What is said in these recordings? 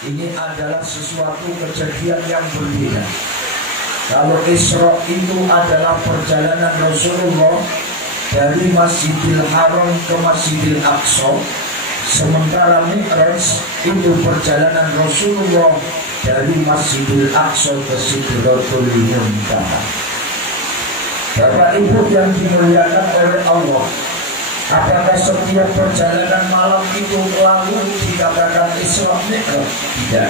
ini adalah sesuatu kejadian yang berbeda. Kalau Isra itu adalah perjalanan Rasulullah dari Masjidil Haram ke Masjidil Aqsa, sementara Mi'raj itu perjalanan Rasulullah dari Masjidil Aqsa ke Sidratul Muntaha. Bapak Ibu yang dimuliakan oleh Allah, apakah setiap perjalanan malam itu lalu dikatakan Isra Mi'raj? Tidak.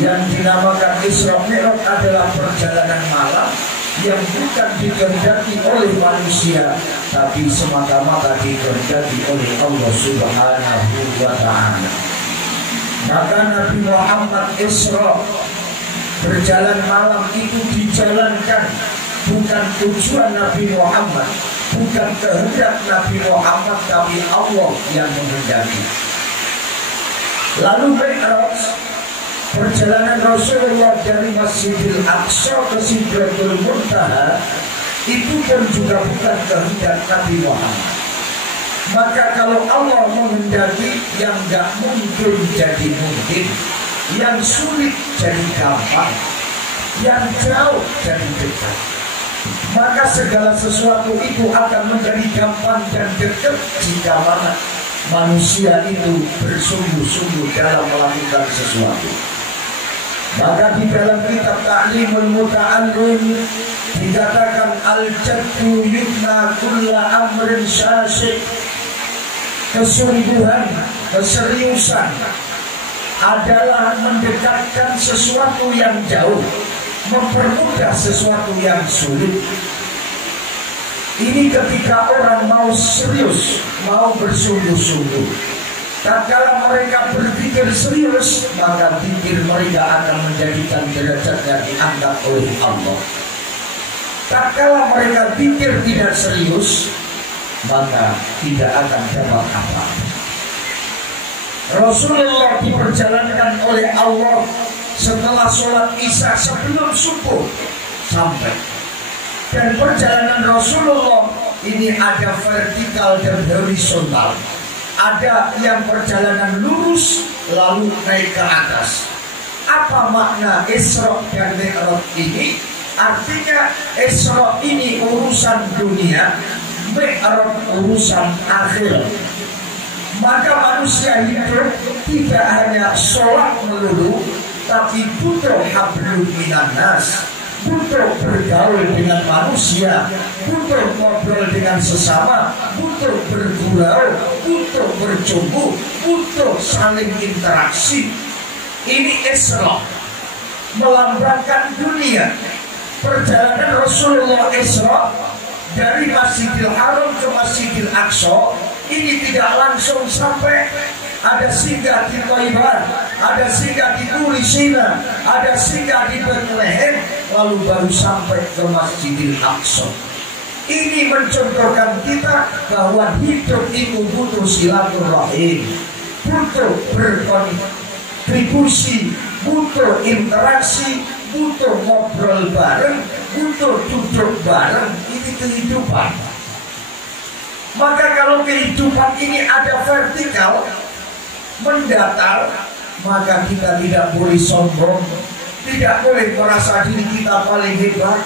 Yang dinamakan Isra Mi'raj adalah perjalanan malam yang bukan dikehendaki oleh manusia, tapi semata-mata dikehendaki oleh Allah Subhanahu wa ta'ala. Maka Nabi Muhammad Isra, berjalan malam itu dijalankan bukan tujuan Nabi Muhammad, bukan kehendak Nabi Muhammad, tapi Allah yang menghendaki. Lalu Mi'raj, perjalanan Rasulullah dari Masjidil Aqsa ke Sidratul Muntaha, itu pun juga bukan kehendak Nabi Muhammad. Maka kalau Allah menghendaki, yang gak mungkin jadi mungkin, yang sulit jadi gampang, yang jauh jadi dekat. Maka segala sesuatu itu akan menjadi gampang dan dekat jika mana manusia itu bersungguh-sungguh dalam melakukan sesuatu. Maka di dalam kitab Ta'limul Muta'allim dikatakan al-jaddu yubna kulla amrin syasik. Kesungguhan, keseriusan adalah mendekatkan sesuatu yang jauh, mempermudah sesuatu yang sulit. Ini ketika orang mau serius, mau bersungguh-sungguh. Tatkala mereka berpikir serius, maka pikir mereka akan menjadikan derajatnya diangkat oleh Allah. Tatkala mereka pikir tidak serius, maka tidak akan dapat apa-apa. Rasulullah diperjalankan oleh Allah setelah sholat Isya sebelum subuh sampai. Dan perjalanan Rasulullah ini ada vertikal dan horizontal. Ada yang perjalanan lurus lalu naik ke atas. Apa makna Isra dan Mi'raj ini? Artinya Isra ini urusan dunia, Mi'raj urusan akhir. Maka manusia hidup tidak hanya sholat melulu, tapi butuh hablum minan nas, butuh bergaul dengan manusia, butuh ngobrol dengan sesama, butuh bergurau, butuh berjumpa, butuh saling interaksi. Ini Isra, melambangkan dunia. Perjalanan Rasulullah Isra dari Masjidil Haram ke Masjidil Aqsa ini tidak langsung sampai. Ada singgah di Thaibah, ada singgah di Turi Sina, ada singgah di Bethlehem, lalu baru sampai ke Masjidil Aqsa. Ini mencontohkan kita bahwa hidup itu butuh silaturahim, butuh berkontribusi, butuh interaksi, butuh ngobrol bareng, butuh duduk bareng. Ini kehidupan. Maka kalau kehidupan ini ada vertikal, mendatar, maka kita tidak boleh sombong, tidak boleh merasa diri kita paling hebat,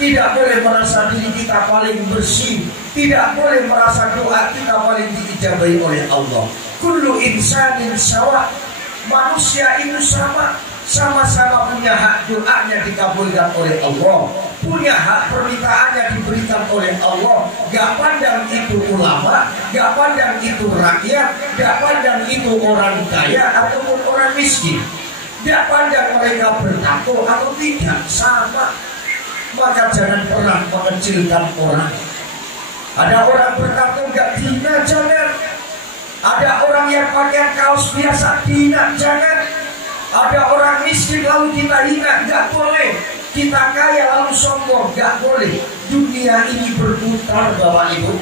tidak boleh merasa diri kita paling bersih, tidak boleh merasa doa kita paling diijabahi oleh Allah. Kullu insanin sawa, manusia itu sama-sama punya hak doanya dikabulkan oleh Allah, punya hak permintaannya diberikan oleh Allah. Gak pandang itu ulama, gak pandang itu rakyat, gak pandang itu orang kaya ataupun orang miskin, gak pandang mereka bertakwa atau tidak, sama. Maka jangan pernah mengecilkan orang. Ada orang bertakwa gak dihina, jangan. Ada orang yang pakai kaos biasa dihina, jangan. Ada orang miskin lalu kita hina, gak boleh. Kita kaya lalu sombong, gak boleh. Dunia ini berputar, Bapak Ibu.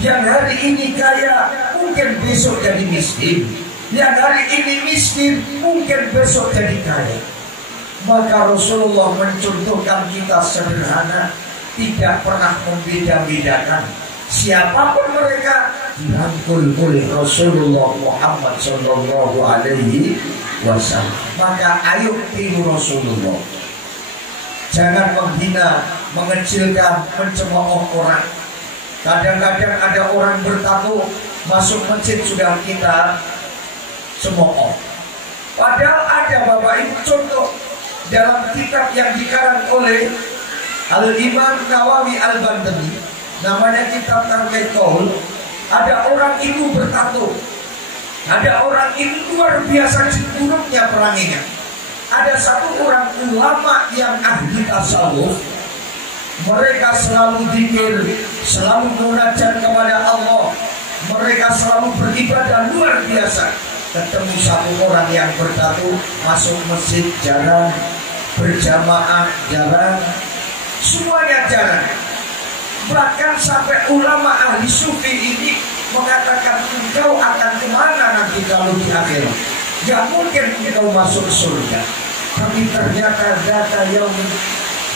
Yang hari ini kaya mungkin besok jadi miskin, yang hari ini miskin mungkin besok jadi kaya. Maka Rasulullah mencontohkan kita sederhana, tidak pernah membeda-bedakan. Siapapun mereka, dirangkul oleh Rasulullah Muhammad Sallallahu Alaihi Wasallam. Maka ayo tiru Rasulullah. Jangan menghina, mengecilkan, mencemooh orang. Kadang-kadang ada orang bertato masuk masjid sudah kita cemooh. Padahal ada Bapak Ibu contoh dalam kitab yang dikarang oleh Al-Imam Nawawi Al-Bandari, namanya kitab Tarikh Qaul. Ada orang itu bertato, ada orang itu luar biasa buruknya peranginya. Ada satu orang ulama yang ahli tasawuf, mereka selalu zikir, selalu munajat kepada Allah, mereka selalu beribadah luar biasa. Ketemu satu orang yang bertato, masuk masjid jarang, berjamaah jarang, semuanya jarang. Bahkan sampai ulama ahli sufi ini mengatakan engkau akan kemana nanti kalau di akhirat? Gak mungkin engkau masuk surga. Tapi ternyata data yang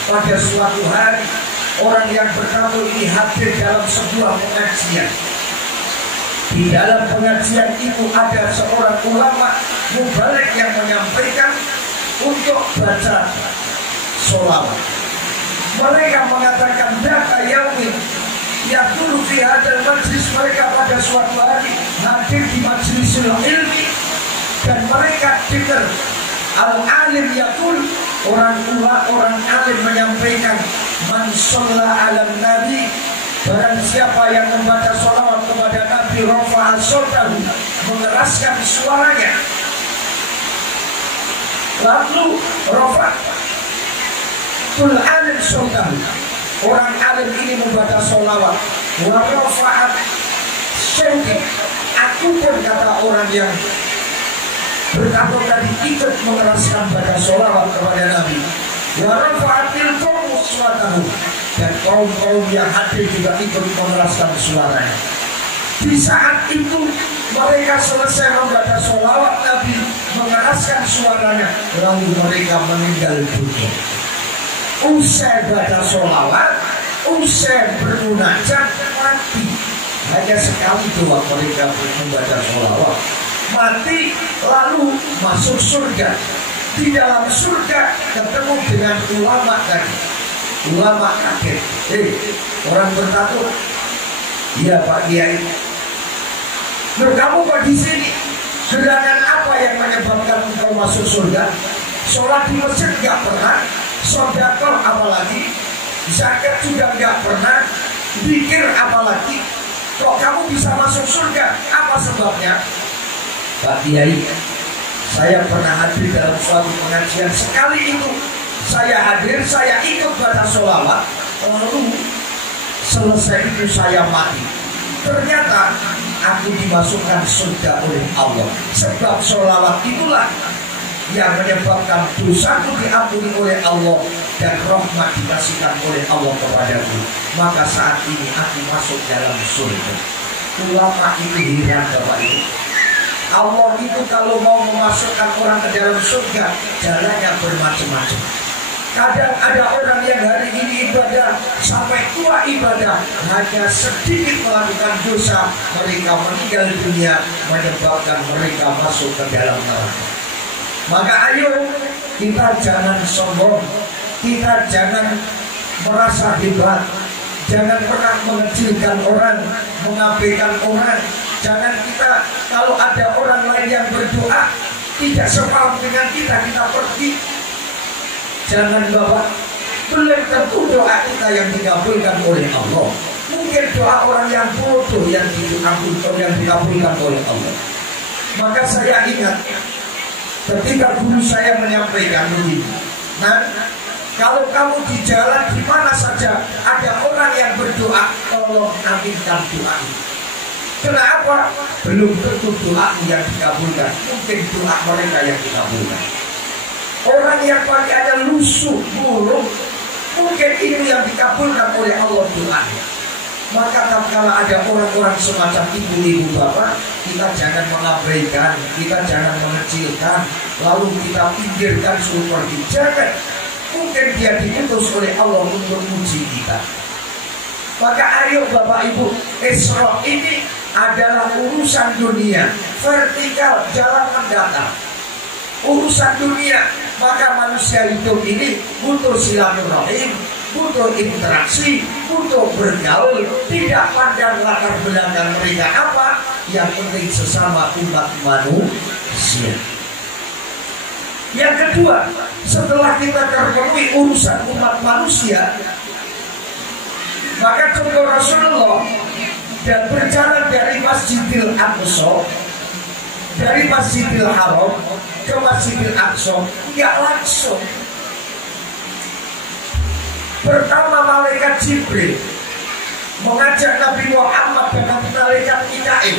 pada suatu hari orang yang bertato ini hadir dalam sebuah pengajian. Di dalam pengajian itu ada seorang ulama mubalik yang menyampaikan untuk baca sholawat. Mereka mengatakan data yaumin yang dulu di hadal majlis, mereka pada suatu hari hadir di majlisul ilmi dan mereka dengar al-alim yaqul, orang tua, orang alim menyampaikan man shalla ala nabi, barang siapa yang membaca sholawat kepada Nabi rafa'a sautahu, mengeraskan suaranya. Lalu rafa'atul alim sautahu, orang alim ini membaca sholawat. Wa rafa'at sauti, aku pun kata orang yang bertato tadi ikut mengeraskan baca sholawat kepada Nabi. Wa rafa'atil qawmu suatahu, dan kaum-kaum yang hadir juga ikut mengeraskan suaranya. Di saat itu mereka selesai membaca sholawat Nabi, mengeraskan suaranya, lalu mereka meninggal dunia. Usai baca sholawat, usai bermunajat, mati. Hanya sekali doa mereka membaca sholawat, mati, lalu masuk surga. Di dalam surga ketemu dengan ulama tadi. Ulama kaget, orang bertato, iya Pak Kiai. Loh, kamu kok di sini? Sedangkan apa yang menyebabkan engkau masuk surga? Sholat di masjid nggak pernah, sedekah apalagi, zakat juga nggak pernah, zikir apalagi. Kok kamu bisa masuk surga? Apa sebabnya? Pak Kiai, saya pernah hadir dalam suatu pengajian, sekali itu saya hadir, saya ikut baca sholawat, lalu selesai itu saya mati. Ternyata aku dimasukkan surga oleh Allah. Sebab sholawat itulah yang menyebabkan dosaku diampuni oleh Allah dan rahmat dikasihkan oleh Allah kepadaku. Maka saat ini aku masuk dalam surga. Ulama itu heran Bapak Ibu. Allah itu kalau mau memasukkan orang ke dalam surga, jalannya bermacam-macam. Kadang ada orang yang hari ini ibadah sampai tua ibadah, hanya sedikit melakukan dosa, mereka meninggal dunia, menyebabkan mereka masuk ke dalam neraka. Maka ayo kita jangan sombong, kita jangan merasa hebat, jangan pernah mengecilkan orang, mengabaikan orang. Jangan kita kalau ada orang lain yang berdoa tidak sepaham dengan kita pergi. Jangan Bapak, belum tentu doa kita yang dikabulkan oleh Allah. Mungkin doa orang yang bodoh yang dikabulkan oleh Allah. Maka saya ingat ketika guru saya menyampaikan begini, nah, kalau kamu di jalan di mana saja ada orang yang berdoa, tolong aminkan doa itu. Kenapa? Belum tentu doa yang dikabulkan, mungkin doa mereka yang dikabulkan. Orang yang pakaiannya lusuh, buruk, mungkin itu yang dikabulkan oleh Allah doanya. Maka kalau ada orang-orang semacam ibu-ibu bapak, kita jangan mengabaikan, kita jangan mengecilkan, lalu kita pinggirkan suruh pergi. Jangan. Mungkin dia diutus oleh Allah untuk uji kita. Maka ayo Bapak Ibu, Isra ini adalah urusan dunia, vertikal, jalan mendatar. Urusan dunia, maka manusia hidup ini butuh silaturahim, butuh interaksi, butuh bergaul, tidak pandang latar belakang mereka apa, yang penting sesama umat manusia. Yang kedua, setelah kita terpenuhi urusan umat manusia, maka contoh Rasulullah dan berjalan dari Masjidil Aqsa, dari Masjidil Haram ke Masjidil Aqsa, nggak langsung. Pertama malaikat Jibril mengajak Nabi Muhammad dengan malaikat Mikail,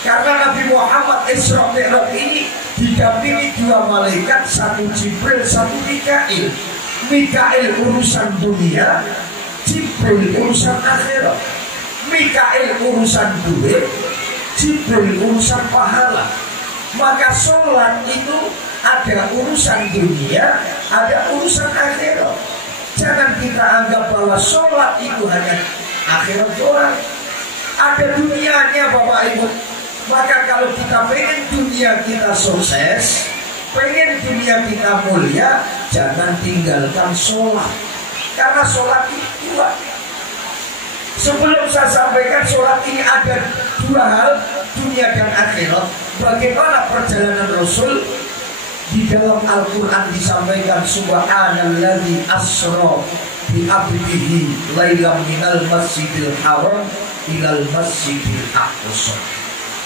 karena Nabi Muhammad Isra Mi'raj ini didampingi dua malaikat, satu Jibril, satu Mikail. Mikail urusan dunia, Jibril urusan akhirat. Mikail urusan duit, Jibril urusan pahala. Maka sholat itu ada urusan dunia, ada urusan akhirat. Jangan kita anggap bahwa sholat itu hanya akhirat doang. Ada dunianya Bapak Ibu. Maka kalau kita pengen dunia kita sukses, pengen dunia kita mulia, jangan tinggalkan sholat. Karena sholat itu dua. Sebelum saya sampaikan sholat ini ada dua hal, dunia dan akhirat. Bagaimana perjalanan Rasul? Di dalam Al-Quran disampaikan subhanalladzi asra bi abdihi lailam minal masjidil haram ilal masjidil aqsa.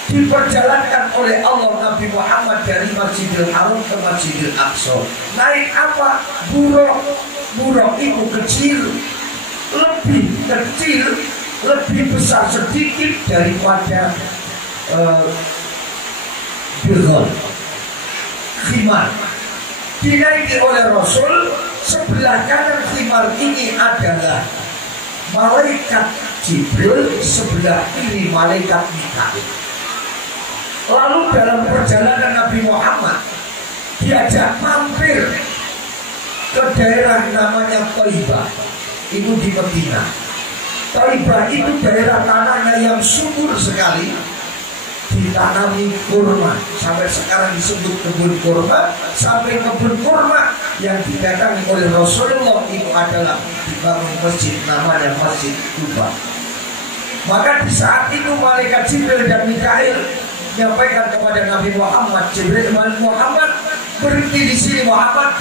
Diperjalankan oleh Allah Nabi Muhammad dari Masjidil Haram ke Masjidil Aqsa. Naik apa? Buruk. Buruk itu kecil, lebih besar sedikit daripada Bilhol, khimar. Dinaiki oleh Rasul. Sebelah kanan khimar ini adalah malaikat Jibril, sebelah kiri malaikat Mikail. Lalu dalam perjalanan Nabi Muhammad diajak mampir ke daerah namanya Thaibah. Itu di Medina. Thaibah itu daerah tanahnya yang subur sekali, ditanami kurma. Sampai sekarang disebut kebun kurma. Sampai kebun kurma yang didatangi oleh Rasulullah itu adalah dibangun masjid namanya Masjid Quba. Maka di saat itu malaikat Jibril dan Mikail menyampaikan kepada Nabi Muhammad, Jibril, Muhammad berhenti di sini, Muhammad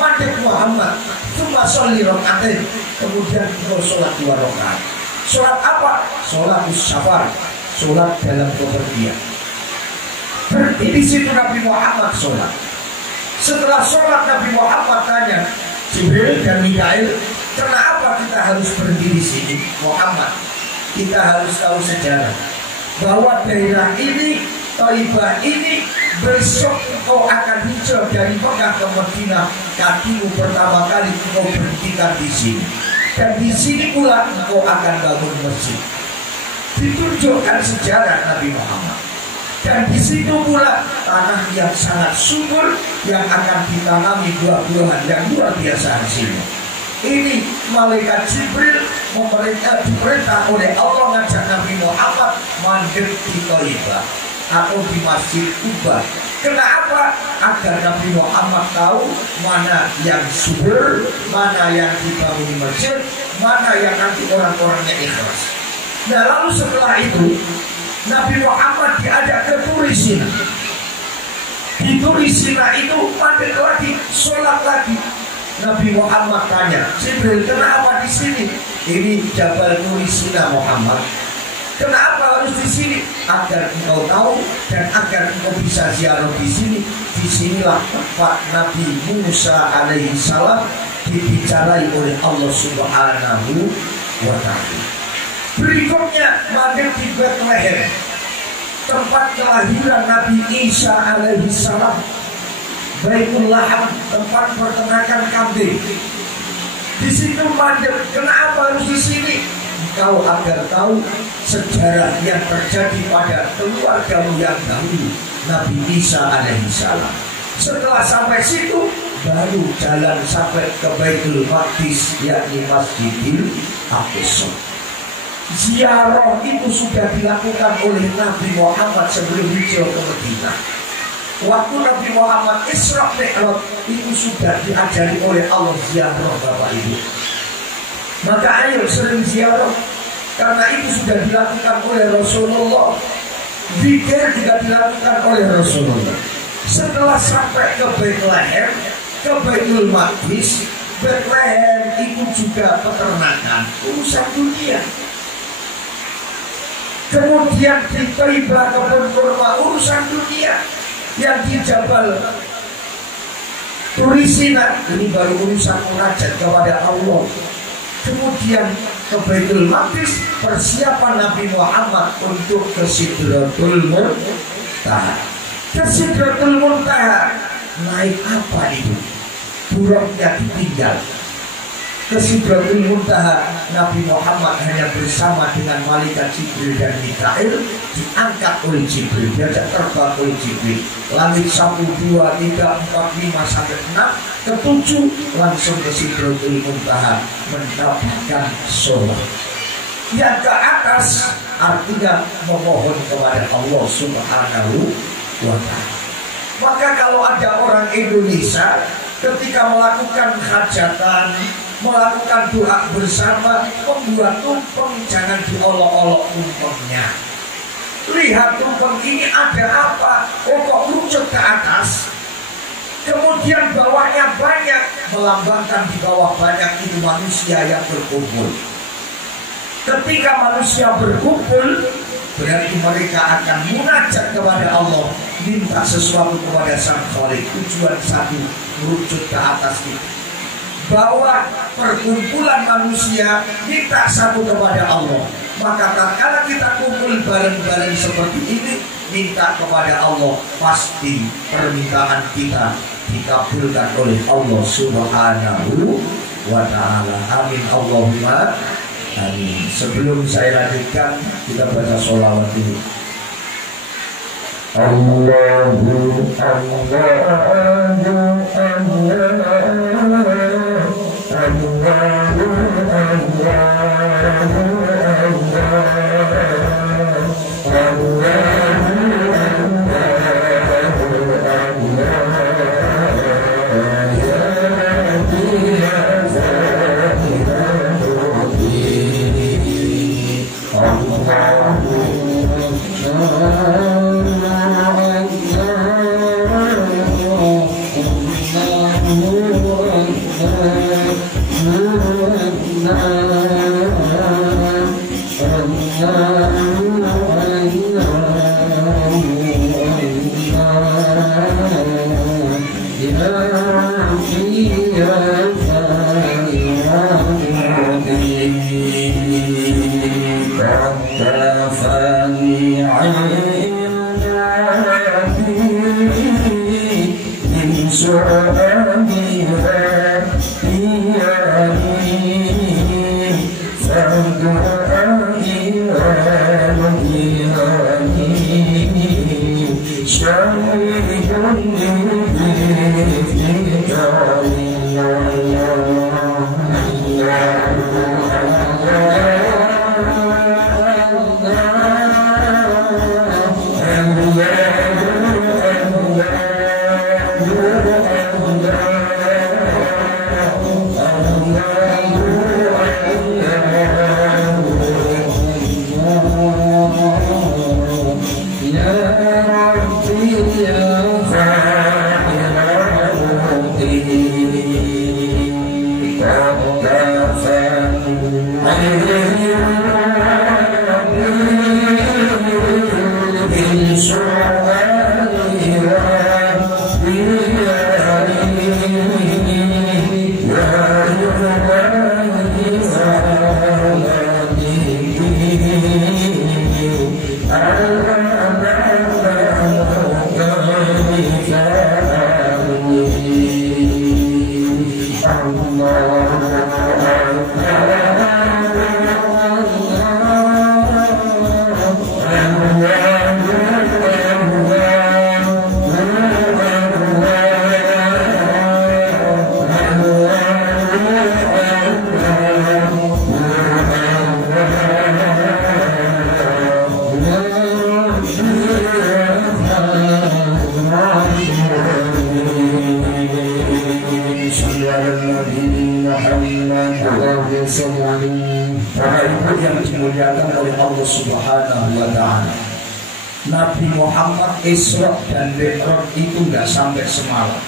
mandek Muhammad, cuma sholli rakaatain, kemudian kau sholat 2 rakaat. Sholat apa? Sholat safar, sholat dalam bepergian. Berhenti di situ Nabi Muhammad sholat. Setelah sholat Nabi Muhammad tanya Jibril dan Mikail, kenapa kita harus berhenti di sini? Muhammad, kita harus tahu sejarah bahwa daerah ini, Thaibah ini, besok kau akan hijrah dari Mekah ke Madinah. Kakimu pertama kali kau berhentikan di sini, dan di sini pula kau akan bangun masjid. Ditunjukkan sejarah Nabi Muhammad. Dan di situ pula tanah yang sangat subur yang akan ditanami buah-buahan yang luar biasa hasilnya. Ini malaikat Jibril diperintah oleh Allah ngajak Nabi Muhammad mandek di Thaibah atau di Masjid Quba. Kenapa? Agar Nabi Muhammad tahu mana yang subur, mana yang dibangun masjid, mana yang nanti orang-orangnya ikhlas. Nah lalu setelah itu Nabi Muhammad diajak ke Turisina. Di Turisina itu mandek lagi, sholat lagi. Nabi Muhammad tanya, Jibril, kenapa di sini? Ini Jabal Turisina Muhammad. Kenapa harus di sini? Agar engkau tahu dan agar engkau bisa ziarah di sini. Disinilah tempat Nabi Musa alaihi salam dibicarai oleh Allah Subhanahu wa Ta'ala. Berikutnya mandek di Bethlehem, tempat kelahiran Nabi Isa alaihi salam. Baitul Laham, tempat peternakan kambing. Di situ mandek. Kenapa harus di sini? Kau agar tahu sejarah yang terjadi pada keluargamu yang dahulu, Nabi Isa alaihissalam. Setelah sampai situ, baru jalan sampai ke Baitul Maqdis, yakni Masjidil Aqsa. Ziarah itu sudah dilakukan oleh Nabi Muhammad sebelum hijrah ke Madinah. Waktu Nabi Muhammad Isra Mi'raj itu sudah diajari oleh Allah ziarah Bapak Ibu. Maka ayo sering ziarah, karena itu sudah dilakukan oleh Rasulullah. Zikir juga dilakukan oleh Rasulullah. Setelah sampai ke Bethlehem, ke Baitul Maqdis, Bethlehem itu juga peternakan, urusan dunia. Kemudian di Taibah kebun kurma, urusan dunia. Yang di Jabal Turisina, ini baru urusan munajat kepada Allah. Kemudian ke Baitul Maqdis, persiapan Nabi Muhammad untuk ke Sidratul Muntaha. Ke Sidratul Muntaha, naik apa itu? Buruknya ditinggal. Ke Sidratul Muntaha, Nabi Muhammad hanya bersama dengan malaikat Jibril dan Mikail, diangkat oleh Jibril, diajak terbang oleh Jibril. Langit 1, 2, 3, 4, 5 sampai 6, ke-7 langsung ke Sidratul Muntaha mendapatkan sholat. Yang ke atas artinya memohon kepada Allah Subhanahu wa ta'ala. Maka kalau ada orang Indonesia ketika melakukan hajatan, melakukan doa bersama, membuat tumpeng, jangan diolok-olok tumpengnya. Lihat tumpeng ini ada apa? Oh, kok lucut ke atas, kemudian bawahnya banyak, melambangkan di bawah banyak itu manusia yang berkumpul. Ketika manusia berkumpul, berarti mereka akan munajat kepada Allah, minta sesuatu kepada Sang Khalik. Tujuan satu, merucut ke atas itu, bahwa perkumpulan manusia minta satu kepada Allah. Maka tatkala kita kumpul bareng-bareng seperti ini, minta kepada Allah, pasti permintaan kita dikabulkan oleh Allah Subhanahu wa ta'ala. Amin Allahumma amin. Sebelum saya lanjutkan, kita baca sholawat dulu. Allahu Para ibu yang dimuliakan oleh Allah Subhanahu wa Ta'ala, Nabi Muhammad Isra dan Mi'raj itu nggak sampai semalam.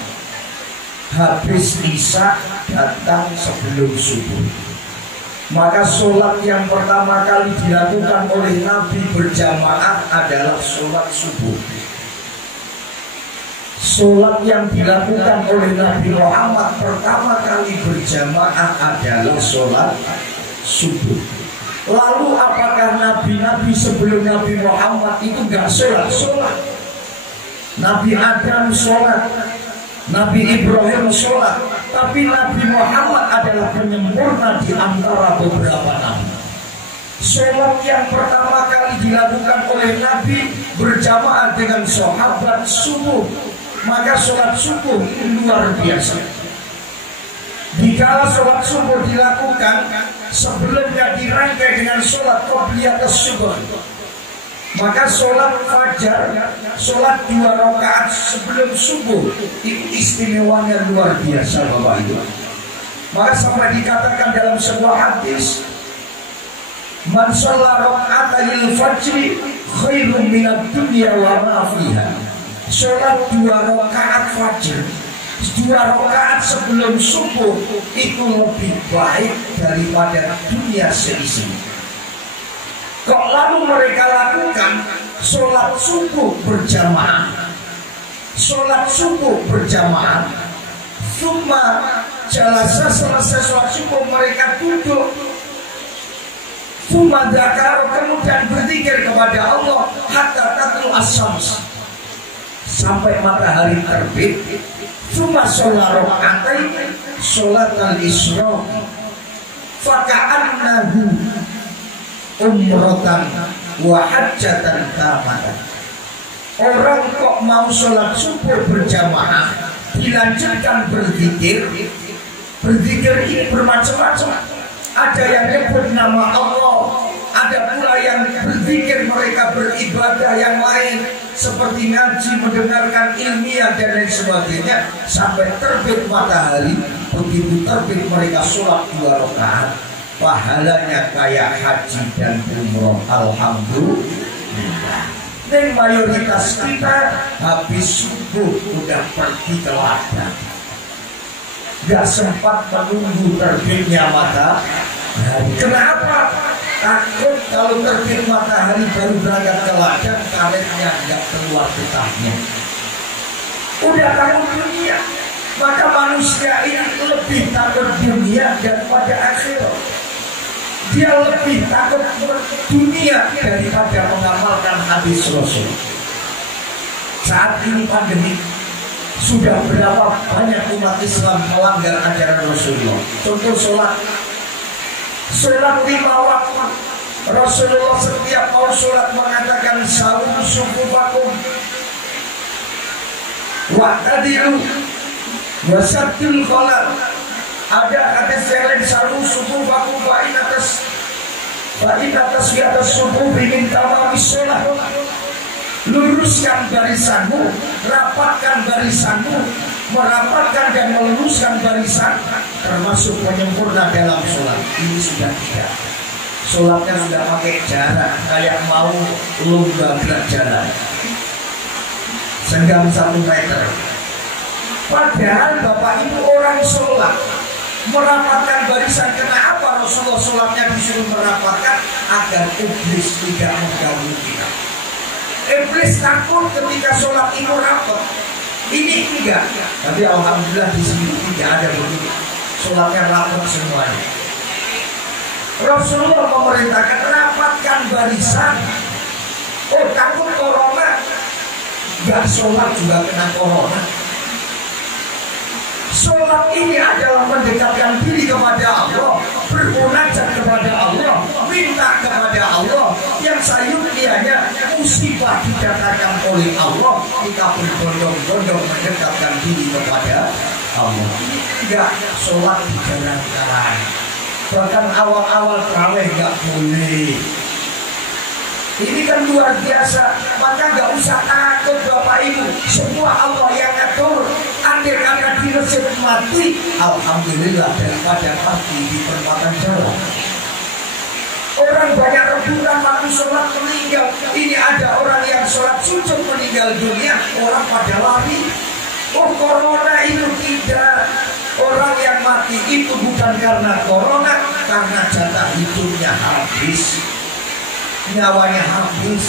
Habis Isya datang sebelum subuh. Maka sholat yang pertama kali dilakukan oleh Nabi berjamaah adalah sholat subuh. Sholat yang dilakukan oleh Nabi Muhammad pertama kali berjamaah adalah sholat subuh. Lalu apakah nabi-nabi sebelum Nabi Muhammad itu gak sholat? Nabi Adam sholat, Nabi Ibrahim sholat, tapi Nabi Muhammad adalah penyempurna di antara beberapa nabi. Sholat yang pertama kali dilakukan oleh Nabi berjamaah dengan sahabat subuh. Maka sholat subuh luar biasa. Dikala sholat subuh dilakukan, sebelumnya dirangkai dengan sholat qobliyatus subuh. Maka sholat fajar, sholat 2 rakaat sebelum subuh, itu istimewanya luar biasa Bapak Ibu. Maka sampai dikatakan dalam sebuah hadis, man shalla raka'atayil fajri khairun minad dunya wa ma fiha. Sholat 2 rakaat fajar, 2 rakaat sebelum subuh itu lebih baik daripada dunia seisinya. Kok lalu mereka lakukan sholat subuh berjamaah, sholat subuh berjamaah, summa jalasa, selesai sholat subuh mereka duduk, summa dzakar, kemudian berzikir kepada Allah hatta tatlu as-syams, sampai matahari terbit. Summa sholat rakaatain sholat al-isra faka'annahu umratan wa hajjatan tamatan. Orang kok mau sholat subuh berjamaah dilanjutkan berzikir. Berzikir ini bermacam-macam. Ada yang nyebut nama Allah, ada pula yang berzikir mereka beribadah yang lain seperti ngaji, mendengarkan ilmiah dan lain sebagainya sampai terbit matahari. Begitu terbit mereka sholat 2 rakaat, pahalanya kayak haji dan umroh. Alhamdulillah. Dan mayoritas kita habis subuh udah pergi ke ladang, gak sempat menunggu terbitnya matahari. Kenapa? Takut kalau terbit matahari baru berangkat ke ladang, karetnya gak keluar getahnya. Udah takut dunia. Maka manusia ini lebih takut dunia daripada akhirat. Dia lebih takut dunia daripada mengamalkan hadis Rasul. Saat ini pandemi, sudah berapa banyak umat Islam melanggar ajaran Rasulullah. Contoh sholat 5 waktu. Rasulullah setiap mau sholat mengatakan sawu sufufakum wa'tadilu wasaddul khalal. Ada hadis yang lain sawu sufufakum fa'in atas di atas subuh ingin tamamis sholat. Luruskan barisanmu, rapatkan barisanmu, merapatkan dan meluruskan barisan, termasuk penyempurna dalam sholat. Ini sudah tidak. Sholatnya sudah pakai jarak, kayak mau lomba gerak jalan, senggam 1 meter. Padahal Bapak Ibu orang sholat merapatkan barisan. Kenapa Rasulullah sholatnya disuruh merapatkan? Agar iblis tidak mengganggu kita. Iblis takut ketika sholat itu rapat. Ini enggak. Tapi alhamdulillah di sini tidak ada begitu. Sholatnya rapat semuanya. Rasulullah memerintahkan rapatkan barisan. Oh, takut corona, gak sholat juga kena corona. Sholat ini adalah mendekatkan diri kepada Allah, bermunajat kepada Allah, minta kepada Allah. Yang sayangnya musibah didatangkan oleh Allah, kita berbondong-bondong mendekatkan diri kepada Allah. Tidak sholat di jalan-jalan. Bahkan awal-awal tarawih nggak boleh. Ini kan luar biasa. Maka nggak usah takut Bapak Ibu. Semua Allah yang atur. Andai kata tergesit mati, alhamdulillah, daripada mati di perempatan jalan. Orang banyak rebutan waktu sholat meninggal. Ini ada orang yang sholat sujud meninggal dunia, orang pada lari. Oh, corona itu tidak. Orang yang mati itu bukan karena corona, karena jatah hidupnya habis, nyawanya habis.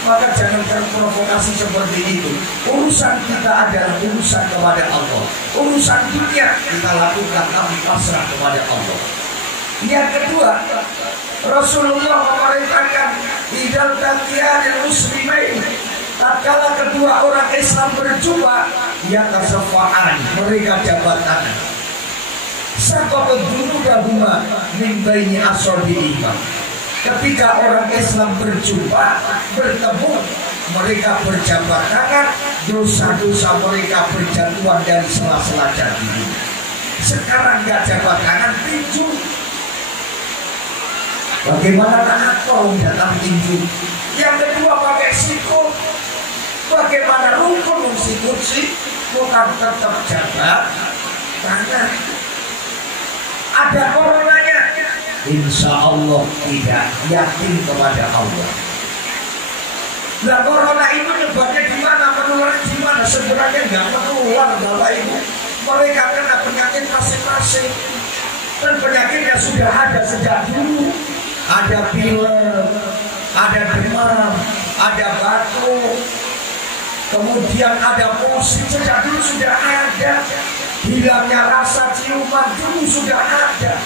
Maka jangan terprovokasi seperti itu. Urusan kita adalah urusan kepada Allah. Urusan dunia kita lakukan kami pasrah kepada Allah. Yang kedua, Rasulullah memerintahkan idal taqiyanil muslimain, tatkala kedua orang Islam berjumpa, yatasafa'an, mereka jabat tangan. Saqabat dzunubahuma min baini asabi'ihima. Ketika orang Islam berjumpa, bertemu, mereka berjabat tangan, dosa-dosa mereka berjatuhan dari sela-sela daging. Sekarang nggak jabat tangan, tinju. Bagaimana anak kau datang tinju? Yang kedua pakai sikut. Bagaimana rukun sikut sih? Bukan tetap jabat tangan. Ada coronanya? Insya Allah tidak, yakin kepada Allah. Nah, corona itu nyebabnya di mana, menular di mana? Sebenarnya nggak menular, Bapak Ibu. Mereka kena penyakit masing-masing, dan penyakitnya sudah ada sejak dulu. Ada pilek, ada demam, ada batuk, kemudian ada pusing, sejak dulu sudah ada. Hilangnya rasa ciuman dulu sudah ada.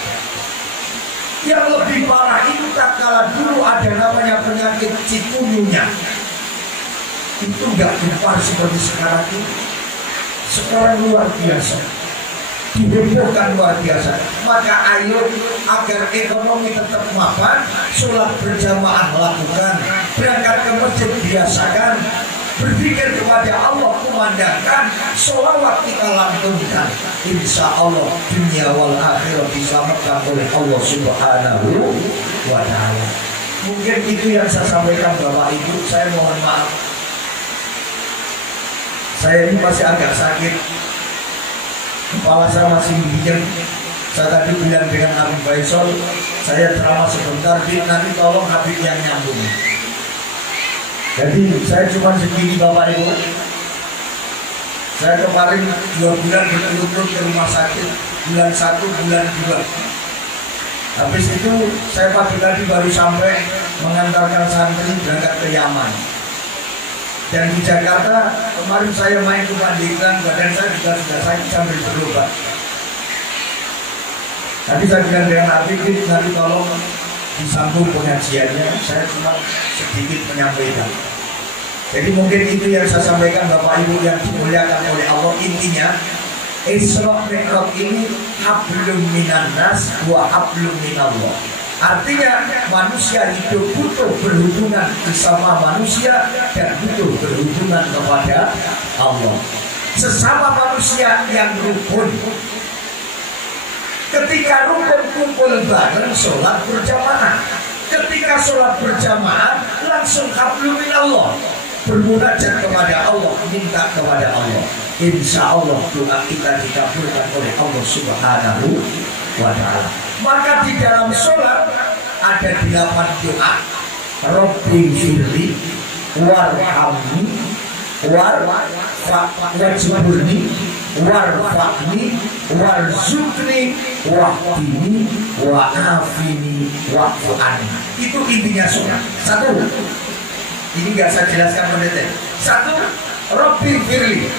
Yang lebih parah itu tatkala dulu ada namanya penyakit cikungunya. Itu nggak gempar seperti sekarang ini. Sekarang luar biasa, dihebohkan luar biasa. Maka ayo agar ekonomi tetap mapan, sholat berjamaah lakukan, berangkat ke masjid biasakan, berpikir kepada Allah kumandangkan, sholawat kita lantunkan. Insya Allah dunia wal akhirat diselamatkan oleh Allah Subhanahu wa ta'ala. Mungkin itu yang saya sampaikan Bapak Ibu. Saya mohon maaf, saya ini masih agak sakit, kepala saya masih bingung. Saya tadi bilang dengan Habib Faisal, saya ceramah sebentar, nanti tolong Habib yang nyambung. Jadi saya cuma segini Bapak Ibu. Saya kemarin 2 bulan berturut-turut ke rumah sakit, bulan 1, bulan 2. Habis itu saya pagi tadi baru sampai mengantarkan santri berangkat ke Yaman. Dan di Jakarta kemarin saya main ke Pandeglang, badan saya juga sudah sakit sambil berobat. Tadi saya bilang dengan Habib, nanti tolong disambung pengajiannya, saya cuma sedikit menyampaikan. Jadi mungkin itu yang saya sampaikan Bapak Ibu yang dimuliakan oleh Allah. Intinya Isra Mi'raj ini hablum minan nas wa hablum minallah. Artinya manusia hidup butuh berhubungan bersama manusia dan butuh berhubungan kepada Allah. Sesama manusia yang rukun. Ketika rukun kumpul bareng sholat berjamaah. Ketika sholat berjamaah langsung hablum minallah, bermunajat kepada Allah, minta kepada Allah. Insya Allah doa kita dikabulkan oleh Allah Subhanahu wa ta'ala. Maka di dalam sholat ada 8 doa. Rabbi firli warhamni wajburni warfa'ni warzuqni wahdini wa'afini wa'fu'ani. Itu intinya sholat. 1. Ini nggak saya jelaskan mendetail. 1. Rabbi firli.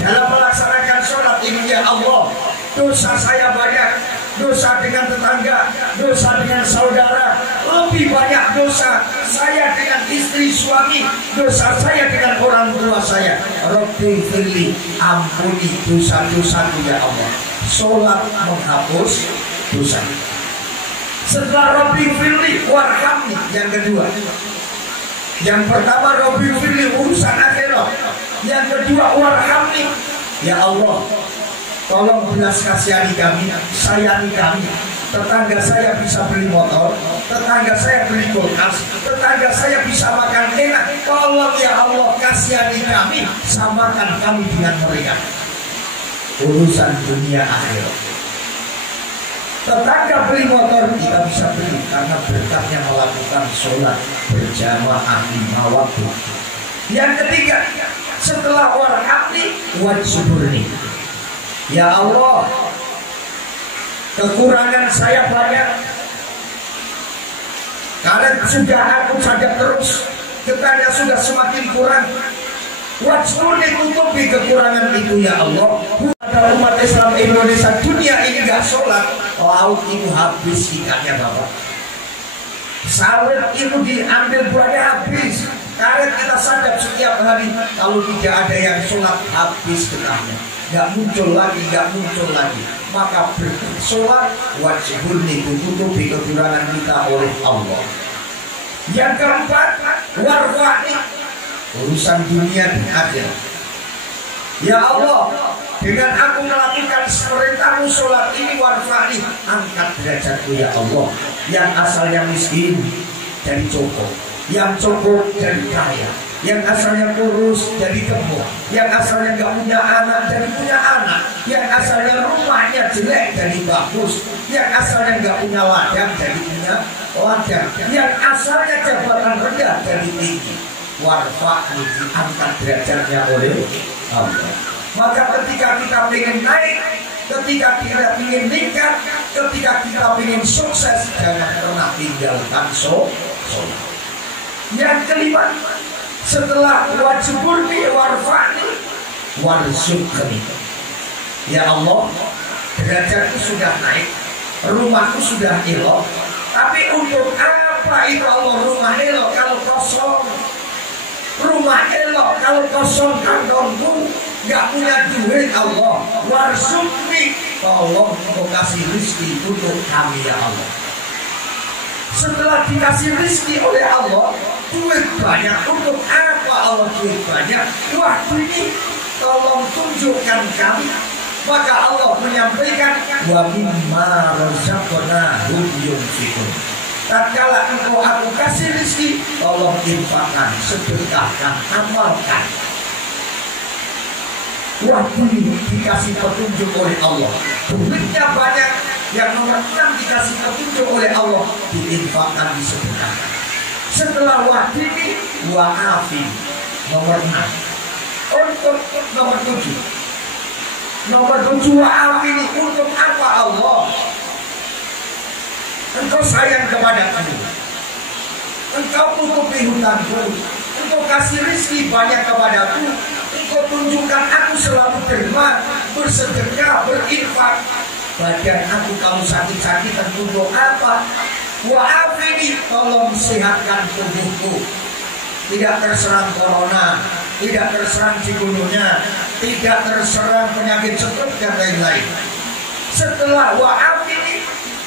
Dalam melaksanakan sholat ini, ya Allah, dosa saya banyak, dosa dengan tetangga, dosa dengan saudara, lebih banyak dosa saya dengan istri suami, dosa saya dengan orang tua saya. Rabbi firli, ampuni dosa-dosaku ya Allah. Sholat menghapus dosa. Setelah Rabbi firli warhamni, yang kedua. Yang pertama Rabbi firli, urusan akhirat. Yang kedua warhamni, ya Allah, tolong belas kasihani kami, sayangi kami. Tetangga saya bisa beli motor, tetangga saya beli kulkas, tetangga saya bisa makan enak. Tolong ya Allah kasihani kami, samakan kami dengan mereka. urusan dunia akhirat. Tetangga beli motor kita bisa beli karena berkatnya melakukan sholat berjamaah 5 waktu. Yang ketiga, setelah warhamni wajburni. Ya Allah, kekurangan saya banyak. Kalian sudah aku sajak terus, ketanya sudah semakin kurang. Wajburni, tutupi kekurangan itu ya Allah. Pada umat Islam Indonesia dunia ini gak sholat, laut itu habis ikannya Bapak. Sawit itu diambil buahnya habis. Karet kita sadap setiap hari, kalau tidak ada yang sholat habis getahnya. Gak muncul lagi, gak muncul lagi. Maka bersolat wajibulni, tutupi kekurangan kita oleh Allah. Yang keempat, warfa'ni, urusan dunia dan akhirat. Ya Allah, dengan aku melakukan perintahmu sholat ini warfa'ni, angkat derajatku ya Allah. Yang asalnya miskin jadi cukup, yang cukup jadi kaya, yang asalnya kurus jadi gemuk, yang asalnya gak punya anak jadi punya anak, yang asalnya rumahnya jelek jadi bagus, yang asalnya gak punya ladang jadi punya ladang, yang asalnya jabatan rendah jadi tinggi. Warfa'ni, diangkat derajatnya oleh Allah. Maka ketika kita ingin naik, ketika kita ingin meningkat, ketika kita ingin sukses, jangan pernah tinggalkan sholat. Yang kelima, setelah wajburni warfa'ni warzuqni. Ya Allah, derajatku sudah naik, rumahku sudah elok, tapi untuk apa itu Allah rumah elok kalau kosong? Rumah elok kalau kosong kantongku, gak punya duit Allah. Warzuqni, tolong kau kasih rezeki untuk kami ya Allah. Setelah dikasih rezeki oleh Allah, duit banyak, untuk apa Allah duit banyak? Wah ini tolong tunjukkan kami. Maka Allah menyampaikan, wa mimma razaqnahum yunfiqun. Tatkala engkau aku kasih rezeki, tolong infakkan, sedekahkan, amalkan. Waktu ini dikasih petunjuk oleh Allah, duitnya banyak, yang nomor 6 dikasih petunjuk oleh Allah, diinfakkan, disedekahkan. Setelah waktu ini, wa'afi, nomor 6. Untuk nomor 7, wa'afi ini untuk apa Allah? Engkau sayang kepadaku, engkau tutupi hutangku, engkau kasih rezeki banyak kepadaku, engkau tunjukkan aku selalu derma, bersedekah, berinfak. Badan aku kalau sakit-sakitan untuk apa? Wa'afini, tolong sehatkan tubuhku, tidak terserang corona, tidak terserang cikungunya, tidak terserang penyakit stroke dan lain-lain. Setelah wa'afini,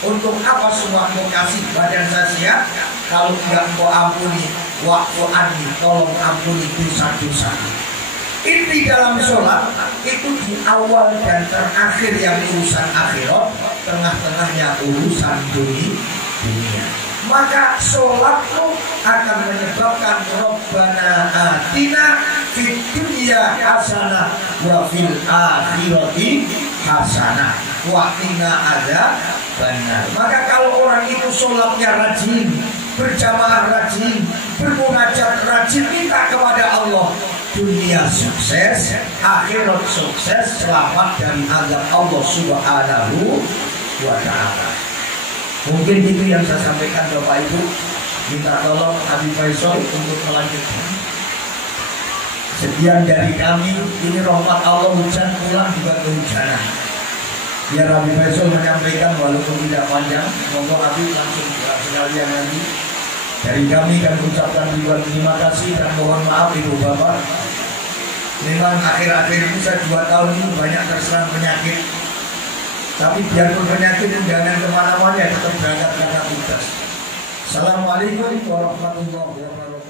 untuk apa semua kau kasih badan saya sehat, kalau tidak kau ampuni, wa'fu anni, tolong ampuni dosa-dosa. Inti dalam sholat itu di awal dan terakhir yang urusan akhirat, tengah-tengahnya urusan dunia. Maka sholatmu akan menyebabkan Rabbana atina fid dunya hasanah wa fil akhirati hasanah wa qina adzabannar. Maka kalau orang itu sholatnya rajin, berjamaah rajin, bermunajat rajin, minta kepada Allah, dunia sukses, akhirat sukses, selamat dari azab Allah Subhanahu wa ta'ala. Mungkin itu yang saya sampaikan Bapak Ibu. Minta tolong Habib Faisal untuk melanjutkan. Sekian dari kami. Ini rahmat Allah, hujan pulang juga kehujanan. Biar Habib Faisal menyampaikan walaupun tidak panjang. Monggo Habib langsung sekalian nanti. Dari kami kami ucapkan ribuan terima kasih dan mohon maaf Ibu Bapak. Memang akhir-akhir ini saya 2 tahun ini banyak terserang penyakit. Tapi biarpun penyakit itu jangan kemana-mana, tetap berangkat karena tugas. Assalamualaikum warahmatullahi wabarakatuh.